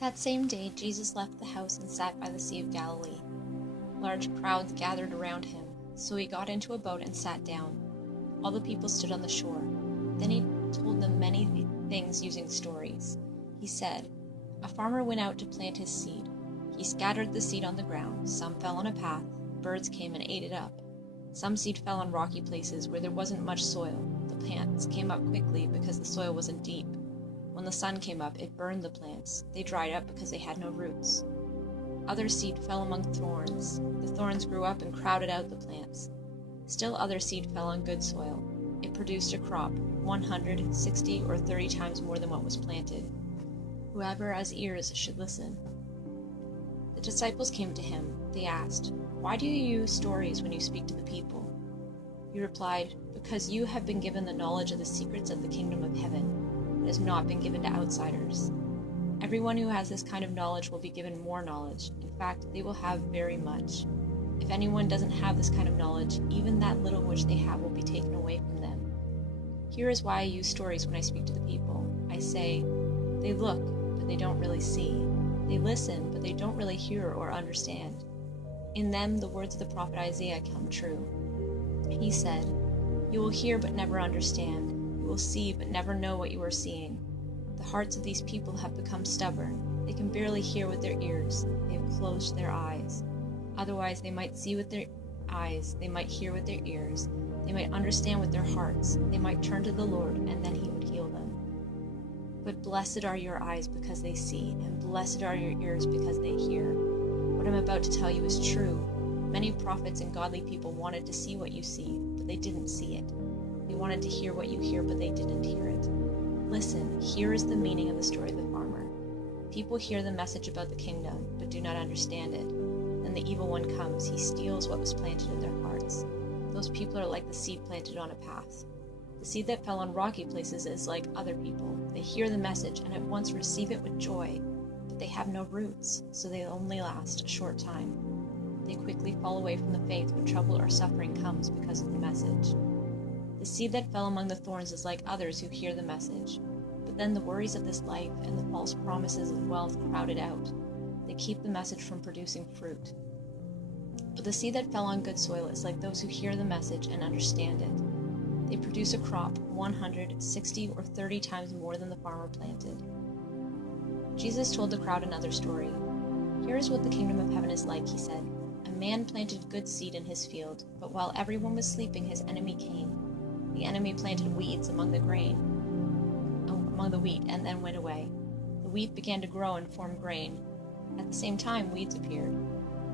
That same day, Jesus left the house and sat by the Sea of Galilee. Large crowds gathered around him, so he got into a boat and sat down. All the people stood on the shore. Then he told them many things using stories. He said, "A farmer went out to plant his seed. He scattered the seed on the ground. Some fell on a path. Birds came and ate it up. Some seed fell on rocky places where there wasn't much soil. The plants came up quickly because the soil wasn't deep. When the sun came up, it burned the plants. They dried up because they had no roots. Other seed fell among thorns. The thorns grew up and crowded out the plants. Still other seed fell on good soil. It produced a crop, 160 or 30 times more than what was planted. Whoever has ears should listen." The disciples came to him. They asked, "Why do you use stories when you speak to the people?" He replied, "Because you have been given the knowledge of the secrets of the kingdom of heaven. It has not been given to outsiders. Everyone who has this kind of knowledge will be given more knowledge. In fact, they will have very much. If anyone doesn't have this kind of knowledge, even that little which they have will be taken away from them. Here is why I use stories when I speak to the people. I say, they look, but they don't really see. They listen, but they don't really hear or understand. In them, the words of the prophet Isaiah come true. He said, 'You will hear but never understand. You will see but never know what you are seeing. The hearts of these people have become stubborn. They can barely hear with their ears. They have closed their eyes. Otherwise they might see with their eyes, they might hear with their ears, they might understand with their hearts, they might turn to the Lord, and then he would heal them. But blessed are your eyes because they see, and blessed are your ears because they hear. What I'm about to tell you is true. Many prophets and godly people wanted to see what you see, but they didn't see it. They wanted to hear what you hear, but they didn't hear it. Listen, here is the meaning of the story of the farmer. People hear the message about the kingdom, but do not understand it. Then the evil one comes. He steals what was planted in their hearts. Those people are like the seed planted on a path. The seed that fell on rocky places is like other people. They hear the message and at once receive it with joy, but they have no roots, so they only last a short time. They quickly fall away from the faith when trouble or suffering comes because of the message. The seed that fell among the thorns is like others who hear the message, but then the worries of this life and the false promises of wealth crowd it out. They keep the message from producing fruit. But the seed that fell on good soil is like those who hear the message and understand it. They produce a crop 160 or 30 times more than the farmer planted. Jesus told the crowd another story. "Here is what the kingdom of heaven is like," he said. "A man planted good seed in his field, but while everyone was sleeping, his enemy came. The enemy planted weeds among the wheat, and then went away. The wheat began to grow and form grain. At the same time, weeds appeared.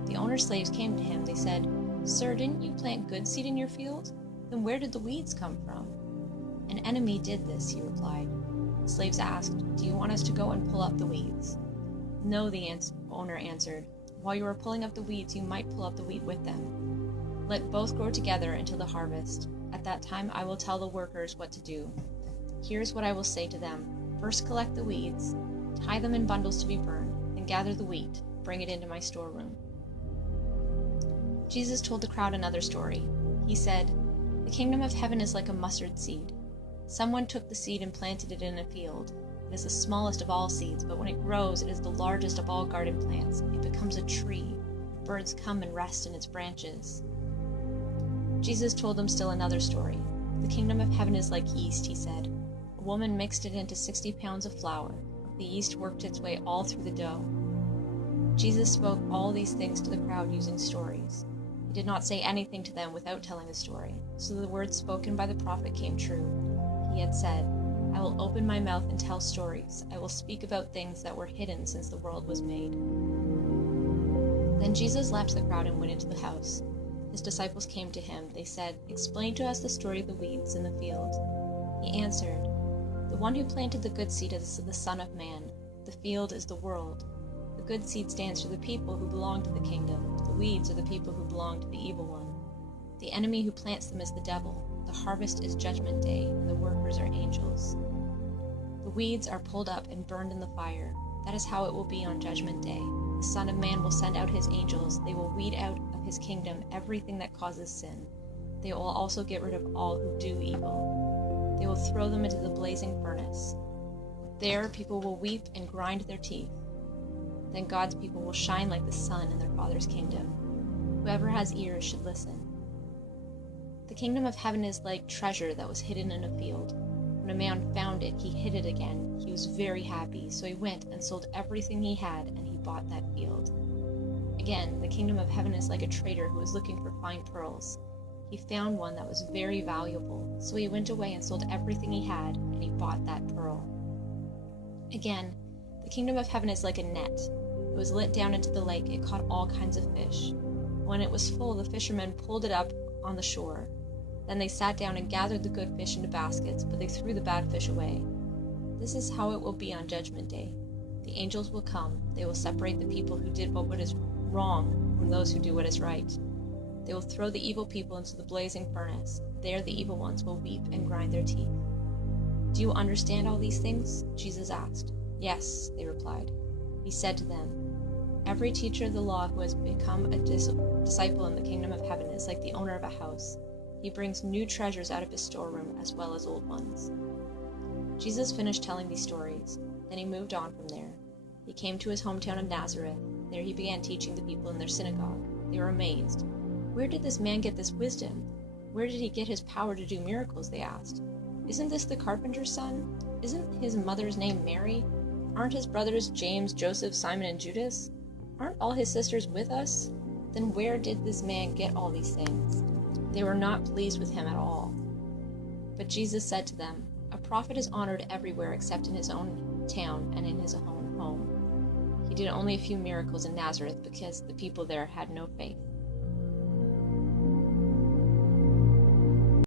The owner's slaves came to him. They said, 'Sir, didn't you plant good seed in your field? Then where did the weeds come from?' 'An enemy did this,' he replied. The slaves asked, 'Do you want us to go and pull up the weeds?' 'No,' the owner answered. 'While you are pulling up the weeds, you might pull up the wheat with them. Let both grow together until the harvest. At that time I will tell the workers what to do. Here's what I will say to them. First collect the weeds, tie them in bundles to be burned, then gather the wheat, bring it into my storeroom." Jesus told the crowd another story. He said, "The kingdom of heaven is like a mustard seed. Someone took the seed and planted it in a field. It is the smallest of all seeds, but when it grows, it is the largest of all garden plants. It becomes a tree. Birds come and rest in its branches." Jesus told them still another story. "The kingdom of heaven is like yeast," he said. "A woman mixed it into 60 pounds of flour. The yeast worked its way all through the dough." Jesus spoke all these things to the crowd using stories. He did not say anything to them without telling a story, so the words spoken by the prophet came true. He had said, "I will open my mouth and tell stories. I will speak about things that were hidden since the world was made." Then Jesus left the crowd and went into the house. His disciples came to him. They said, "Explain to us the story of the weeds in the field." He answered, "The one who planted the good seed is the Son of Man. The field is the world. The good seed stands for the people who belong to the kingdom. The weeds are the people who belong to the evil one. The enemy who plants them is the devil. The harvest is judgment day, and the workers are angels. The weeds are pulled up and burned in the fire. That is how it will be on judgment day. The Son of Man will send out his angels. They will weed out of his kingdom everything that causes sin. They will also get rid of all who do evil. They will throw them into the blazing furnace. There people will weep and grind their teeth. Then God's people will shine like the sun in their Father's kingdom. Whoever has ears should listen. The kingdom of heaven is like treasure that was hidden in a field. When a man found it, he hid it again. He was very happy, so he went and sold everything he had, and he bought that field. Again, the kingdom of heaven is like a trader who was looking for fine pearls. He found one that was very valuable, so he went away and sold everything he had, and he bought that pearl. Again, the kingdom of heaven is like a net. It was let down into the lake. It caught all kinds of fish. When it was full, the fishermen pulled it up on the shore. Then they sat down and gathered the good fish into baskets, but they threw the bad fish away. This is how it will be on Judgment Day. The angels will come. They will separate the people who did what is wrong from those who do what is right. They will throw the evil people into the blazing furnace. There the evil ones will weep and grind their teeth. Do you understand all these things? Jesus asked. Yes, they replied. He said to them, every teacher of the law who has become a disciple in the kingdom of heaven is like the owner of a house. He brings new treasures out of his storeroom as well as old ones. Jesus finished telling these stories. Then he moved on from there. He came to his hometown of Nazareth. There he began teaching the people in their synagogue. They were amazed. Where did this man get this wisdom? Where did he get his power to do miracles? They asked. Isn't this the carpenter's son? Isn't his mother's name Mary? Aren't his brothers James, Joseph, Simon, and Judas? Aren't all his sisters with us? Then where did this man get all these things? They were not pleased with him at all. But Jesus said to them, a prophet is honored everywhere except in his own town and in his own home. He did only a few miracles in Nazareth because the people there had no faith.